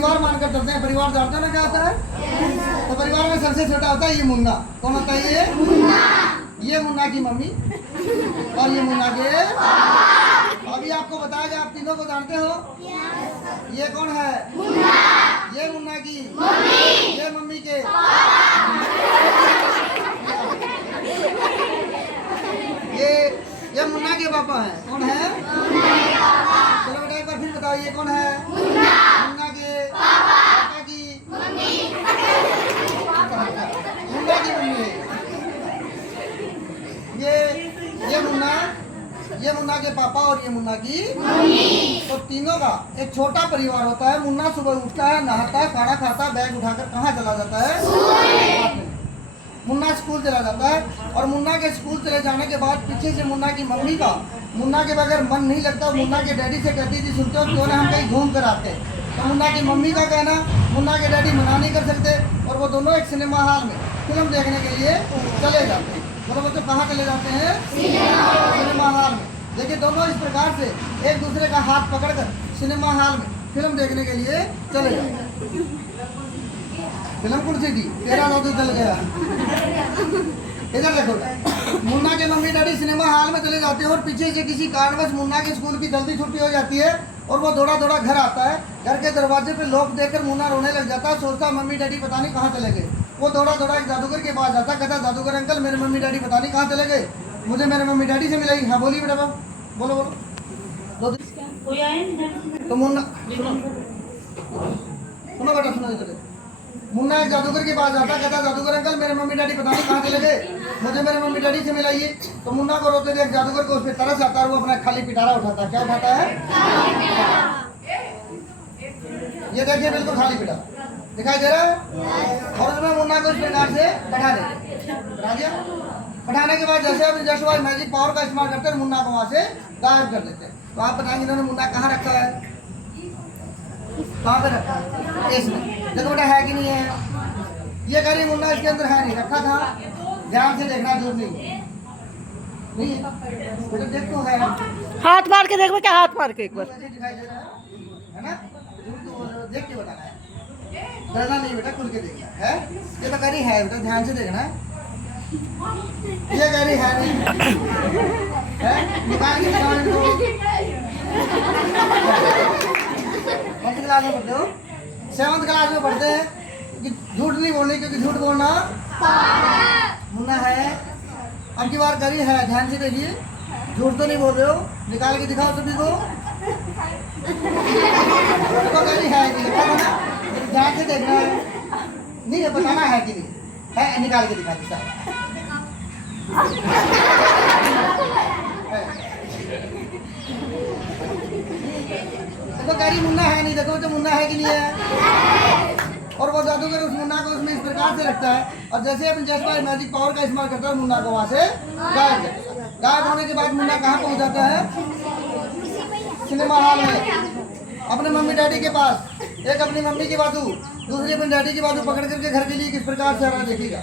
परिवार मानकर चलते हैं। परिवार जानते हो ना क्या होता है? तो परिवार में सबसे छोटा होता है ये मुन्ना। कौन होता है ये? ये मुन्ना की मम्मी और ये मुन्ना के अभी आपको बताया गया। आप तीनों को जानते हो? ये कौन है? ये मुन्ना की ये मम्मी के ये मुन्ना के पापा हैं। कौन है? चलो बेटा एक बार फिर बताओ, ये कौन है? मुन्ना के पापा की मम्मी। मुन्ना की मम्मी। ये मुन्ना के पापा और ये मुन्ना की मम्मी। तो तीनों का एक छोटा परिवार होता है। मुन्ना सुबह उठता है, नहाता है, खाना खाता है, बैग उठाकर कहाँ चला जाता है? मुन्ना स्कूल चला जाता है। और मुन्ना के स्कूल चले जाने के बाद पीछे से मुन्ना की मम्मी का मुन्ना के बगैर मन नहीं लगता। मुन्ना के डैडी से कहती थी, सुनते हो क्यों ना हम कहीं घूम कर आते। तो मुन्ना की मम्मी का कहना, मुन्ना के डैडी मना नहीं कर सकते और वो दोनों एक सिनेमा हॉल में फिल्म देखने के लिए चले जाते हैं। बोलो बच्चों, कहाँ चले जाते हैं? सिनेमा हॉल में। देखिए दोनों इस प्रकार से एक दूसरे का हाथ पकड़कर सिनेमा हॉल में फिल्म देखने के लिए चले जाते हैं। फिल्म कुर्सी थी, तेरा तो चल गया। इधर देखो, मुन्ना के मम्मी डैडी सिनेमा हॉल में चले जाते हैं और पीछे से किसी कारणवश मुन्ना के स्कूल की जल्दी छुट्टी हो जाती है और वो दौड़ा दौड़ा घर आता है। घर के दरवाजे पे लॉक देकर मुन्ना रोने लग जाता है। सोचता मम्मी डैडी पता नहीं कहाँ चले गए। वो दौड़ा दौड़ा एक जादूगर के पास जाता, कहता जादूगर अंकल मेरे मम्मी डैडी पता नहीं कहाँ चले गए, मुझे मेरे मम्मी डैडी से मिलेगी। हाँ बोलिए बेटा, बोलो बोलो। तो मुन्ना सुनो बेटा, सुनो इधर। मुन्ना एक जादूगर के पास जाता, कहता जादूगर अंकल मेरे मम्मी डैडी पता नहीं कहाँ चले गए, मुझे मेरे मम्मी डैडी से मिलाइए। तो मुन्ना को रोते देख जादूगर को उस पर तरस आता है। वो अपना खाली पिटारा उठाता है। क्या उठाता है? ये देखिए बिल्कुल खाली पिटारा दिखाई दे रहा है। और उसमें मुन्ना को इस प्रकार से बैठा दिया। बैठाने के बाद जैसे भाई मैजिक पावर का इस्तेमाल करते हैं, मुन्ना को वहाँ से गायब कर देते हैं। तो आप बताएंगे इन्होंने मुन्ना कहाँ रखा है? कहाँ पे रखा है? इसमें देखो बेटा, है कि नहीं है? ये कह रही मुन्ना इसके अंदर है नहीं, रखा था। ध्यान से देखना, दूर नहीं है। तो देख तो है, हाथ मार के देखो क्या, हाथ मार के एक बार दिखाई दे रहा है ना? देख के बताना है, डरना नहीं बेटा, खुल के देखना है। ये तो कह रही है बेटा, ध्यान से देखना है। ये कह रही है नहीं है, निकाल के दिखाओ इनको। कौन सी क्लास में पढ़ते हो? 7th क्लास में पढ़ते हैं कि झूठ नहीं बोलनी, क्योंकि झूठ बोलना मुन्ना है। अब की बार करी है, ध्यान से देखिए, झूठ तो नहीं बोल रहे हो, निकाल के दिखाओ सभी को। तो करी है कि ना, ध्यान से देखना है, नहीं है बताना है कि नहीं है, निकाल के दिखा दीजिए। देखो कह रही मुन्ना है नहीं, देखो तो मुन्ना है कि नहीं है। और वो जादूगर उस मुन्ना को उसमें इस प्रकार से रखता है और जैसे अपने जैसे मैजिक पावर का इस्तेमाल करता है, मुन्ना को वहाँ से गायब करता है। गायब होने के बाद मुन्ना कहाँ पहुँच जाता है? सिनेमा हॉल में अपने मम्मी डैडी के पास। एक अपनी मम्मी की बाजू, दूसरी अपने डैडी की बाजू पकड़ करके घर के लिए किस प्रकार से आ रहा है देखिएगा।